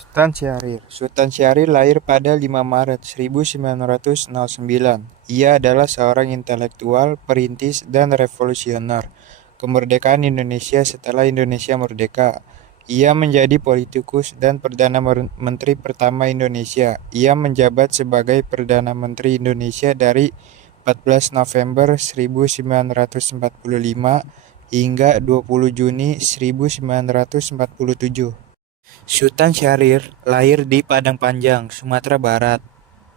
Sultan Syahrir lahir pada 5 Maret 1909. Ia adalah seorang intelektual, perintis, dan revolusioner kemerdekaan Indonesia setelah Indonesia merdeka. Ia menjadi politikus dan Perdana Menteri pertama Indonesia. Ia menjabat sebagai Perdana Menteri Indonesia dari 14 November 1945 hingga 20 Juni 1947. Sultan Syahrir lahir di Padang Panjang, Sumatera Barat,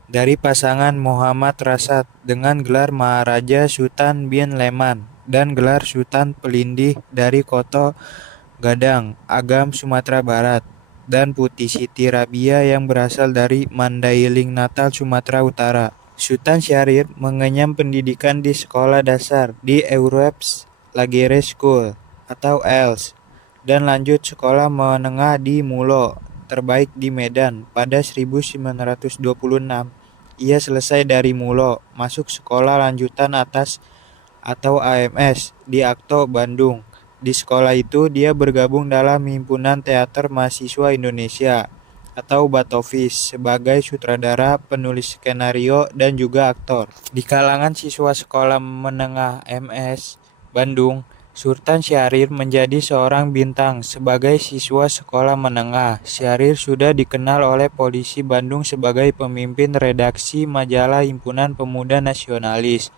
dari pasangan Muhammad Rasad dengan gelar Maharaja Sultan bin Leman dan gelar Sultan Pelindih dari Koto Gadang, Agam, Sumatera Barat, dan Putih Siti Rabia yang berasal dari Mandailing Natal, Sumatera Utara. Sultan Syahrir mengenyam pendidikan di sekolah dasar di Europe's Lagere School atau ELS dan lanjut sekolah menengah di Mulo terbaik di Medan pada 1926. Ia selesai dari Mulo, masuk sekolah lanjutan atas atau AMS di Akto, Bandung. Di sekolah itu dia bergabung dalam Himpunan Teater Mahasiswa Indonesia atau Batovis sebagai sutradara, penulis skenario, dan juga aktor. Di kalangan siswa sekolah menengah MS Bandung, Sultan Syahrir menjadi seorang bintang sebagai siswa sekolah menengah. Syahrir sudah dikenal oleh polisi Bandung sebagai pemimpin redaksi majalah Himpunan Pemuda Nasionalis.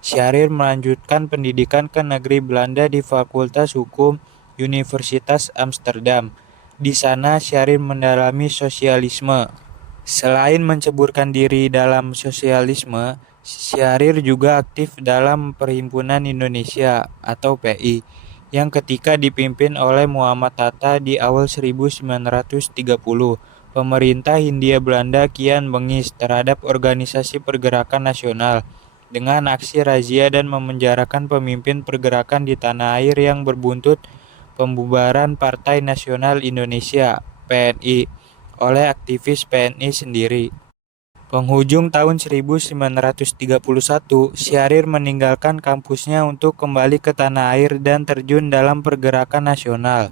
Syahrir melanjutkan pendidikan ke negeri Belanda di Fakultas Hukum Universitas Amsterdam. Di sana Syahrir mendalami sosialisme. Selain menceburkan diri dalam sosialisme, Syahrir juga aktif dalam Perhimpunan Indonesia atau PI yang ketika dipimpin oleh Muhammad Hatta di awal 1930. Pemerintah Hindia Belanda kian bengis terhadap organisasi pergerakan nasional dengan aksi razia dan memenjarakan pemimpin pergerakan di tanah air yang berbuntut pembubaran Partai Nasional Indonesia (PNI) oleh aktivis PNI sendiri. Penghujung tahun 1931, Syahrir meninggalkan kampusnya untuk kembali ke tanah air dan terjun dalam pergerakan nasional.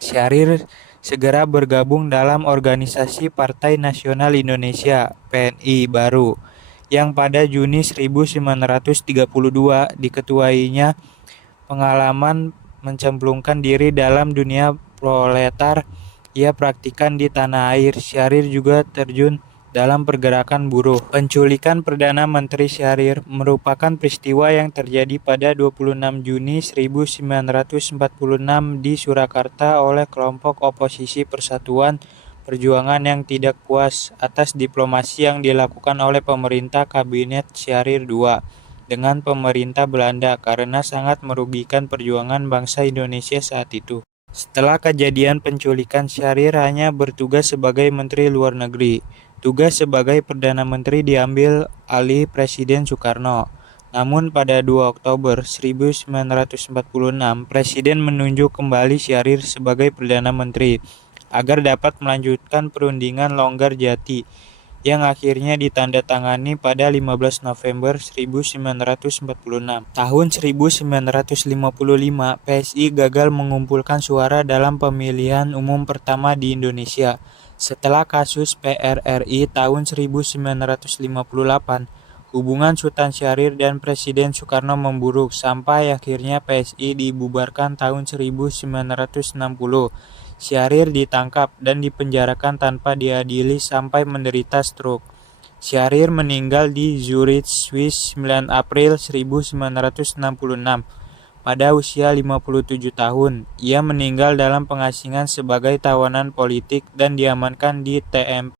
Syahrir segera bergabung dalam organisasi Partai Nasional Indonesia (PNI) baru, yang pada Juni 1932 diketuainya. Pengalaman mencemplungkan diri dalam dunia proletar ia praktikkan di tanah air. Syahrir juga terjun dalam pergerakan buruh. Penculikan Perdana Menteri Syahrir merupakan peristiwa yang terjadi pada 26 Juni 1946 di Surakarta oleh kelompok oposisi Persatuan Perjuangan yang tidak puas atas diplomasi yang dilakukan oleh pemerintah Kabinet Syahrir II dengan pemerintah Belanda karena sangat merugikan perjuangan bangsa Indonesia saat itu. Setelah kejadian penculikan, Syahrir hanya bertugas sebagai Menteri Luar Negeri. Tugas sebagai Perdana Menteri diambil alih Presiden Soekarno. Namun pada 2 Oktober 1946, Presiden menunjuk kembali Syahrir sebagai Perdana Menteri agar dapat melanjutkan perundingan Longgar Jati yang akhirnya ditandatangani pada 15 November 1946. Tahun 1955, PSI gagal mengumpulkan suara dalam pemilihan umum pertama di Indonesia. Setelah kasus PRRI tahun 1958, hubungan Sultan Syahrir dan Presiden Soekarno memburuk sampai akhirnya PSI dibubarkan tahun 1960. Syahrir ditangkap dan dipenjarakan tanpa diadili sampai menderita stroke. Syahrir meninggal di Zurich, Swiss 9 April 1966 pada usia 57 tahun. Ia meninggal dalam pengasingan sebagai tawanan politik dan diamankan di TMP